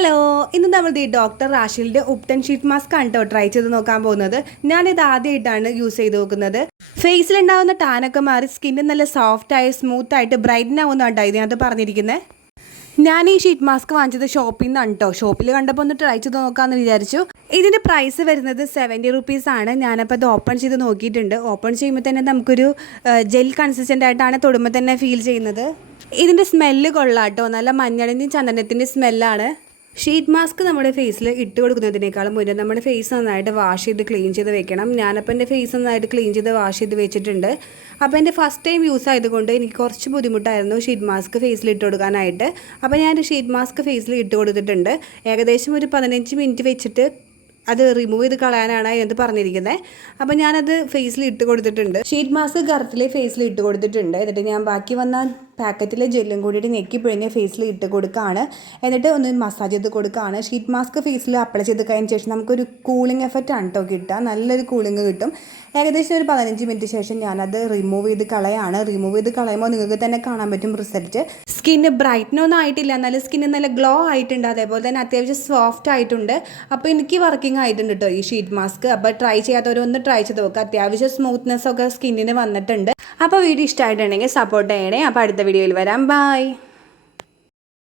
Hello, ഇന്ന് നമ്മൾ ഈ ഡോക്ടർ റാഷിലിൻ്റെ ഉപ്ടൻ ഷീറ്റ് മാസ്ക് ആണ് കേട്ടോ ട്രൈ ചെയ്ത് നോക്കാൻ പോകുന്നത്. ഞാനിത് ആദ്യമായിട്ടാണ് യൂസ് ചെയ്ത് നോക്കുന്നത്. ഫേസിലുണ്ടാവുന്ന ടാനൊക്കെ മാറി സ്കിന്ന് നല്ല സോഫ്റ്റായി സ്മൂത്തായിട്ട് ബ്രൈറ്റൻ ആവുന്നതാണ്ടോ ഇതിനകത്ത് പറഞ്ഞിരിക്കുന്നത്. ഞാൻ ഈ ഷീറ്റ് മാസ്ക് വാങ്ങിച്ചത് ഷോപ്പിൽ നിന്നാണ് കേട്ടോ. ഷോപ്പിൽ കണ്ടപ്പോൾ ഒന്ന് ട്രൈ ചെയ്ത് നോക്കാമെന്ന് വിചാരിച്ചു. ഇതിൻ്റെ പ്രൈസ് വരുന്നത് 70 റുപ്പീസാണ്. ഞാനപ്പോൾ അത് ഓപ്പൺ ചെയ്ത് നോക്കിയിട്ടുണ്ട്. ഓപ്പൺ ചെയ്യുമ്പോൾ തന്നെ നമുക്കൊരു ജെൽ കൺസിസ്റ്റൻ്റ് ആയിട്ടാണ് തൊടുമ്പോൾ തന്നെ ഫീൽ ചെയ്യുന്നത്. ഇതിൻ്റെ സ്മെല്ല് കൊള്ളാട്ടോ, നല്ല മഞ്ഞളിൻ്റെയും ചന്ദനത്തിൻ്റെ സ്മെല്ലാണ്. ഷീറ്റ് മാസ്ക് നമ്മുടെ ഫേസിൽ ഇട്ട് കൊടുക്കുന്നതിനേക്കാളും മുന്നേ നമ്മുടെ ഫേസ് നന്നായിട്ട് വാഷ് ചെയ്ത് ക്ലീൻ ചെയ്ത് വെക്കണം. ഞാനപ്പോൾ എൻ്റെ ഫേസ് നന്നായിട്ട് ക്ലീൻ ചെയ്ത് വാഷ് ചെയ്ത് വെച്ചിട്ടുണ്ട്. അപ്പോൾ എൻ്റെ ഫസ്റ്റ് ടൈം യൂസ് ആയതുകൊണ്ട് എനിക്ക് കുറച്ച് ബുദ്ധിമുട്ടായിരുന്നു ഷീറ്റ് മാസ്ക് ഫേസിൽ ഇട്ട് കൊടുക്കാനായിട്ട്. അപ്പോൾ ഞാൻ ഷീറ്റ് മാസ്ക് ഫേസിൽ ഇട്ട് കൊടുത്തിട്ടുണ്ട്. ഏകദേശം ഒരു 15 മിനിറ്റ് വെച്ചിട്ട് അത് റിമൂവ് ചെയ്ത് കളയാനാണ് അതിനകത്ത് പറഞ്ഞിരിക്കുന്നത്. അപ്പോൾ ഞാനത് ഫേസിൽ ഇട്ട് കൊടുത്തിട്ടുണ്ട്. ഷീറ്റ് മാസ്ക് കറുത്തിലെ ഫേസിൽ ഇട്ട് കൊടുത്തിട്ടുണ്ട്. എന്നിട്ട് ഞാൻ ബാക്കി വന്ന പാക്കറ്റിലെ ജെല്ലും കൂടിയിട്ട് ഞെക്കി പിഴിഞ്ഞ് ഫേസിൽ ഇട്ട് കൊടുക്കുകയാണ്. എന്നിട്ട് ഒന്ന് മസാജ് ചെയ്ത് കൊടുക്കുകയാണ്. ഷീറ്റ് മാസ്ക് ഫേസിൽ അപ്ലൈ ചെയ്ത് കഴിഞ്ഞ ശേഷം നമുക്കൊരു കൂളിംഗ് എഫക്റ്റ് ആണ് കേട്ടോ കിട്ടുക. നല്ലൊരു കൂളിംഗ് കിട്ടും. ഏകദേശം ഒരു 15 മിനിറ്റ് ശേഷം ഞാനത് റിമൂവ് ചെയ്ത് കളയാണ്. റിമൂവ് ചെയ്ത് കളയുമ്പോൾ നിങ്ങൾക്ക് തന്നെ കാണാൻ പറ്റും റിസൾട്ട്. സ്കിന്ന് ബ്രൈറ്റനൊന്നും ആയിട്ടില്ല, എന്നാലും സ്കിന്ന് നല്ല ഗ്ലോ ആയിട്ടുണ്ട്. അതേപോലെ തന്നെ അത്യാവശ്യം സോഫ്റ്റ് ആയിട്ടുണ്ട്. അപ്പോൾ എനിക്ക് വർക്കിംഗ് ആയിട്ടുണ്ട് കേട്ടോ ഈ ഷീറ്റ് മാസ്ക്. അപ്പോൾ ട്രൈ ചെയ്യാത്തവരൊന്ന് ട്രൈ ചെയ്ത് നോക്കുക. അത്യാവശ്യം സ്മൂത്ത്നെസ് ഒക്കെ സ്കിന്നിന് വന്നിട്ടുണ്ട്. അപ്പോൾ വീഡിയോ ഇഷ്ടമായിട്ടുണ്ടെങ്കിൽ സപ്പോർട്ട് ചെയ്യണേ. അപ്പോൾ അടുത്ത വീഡിയോയിൽ വരാം. ബൈ.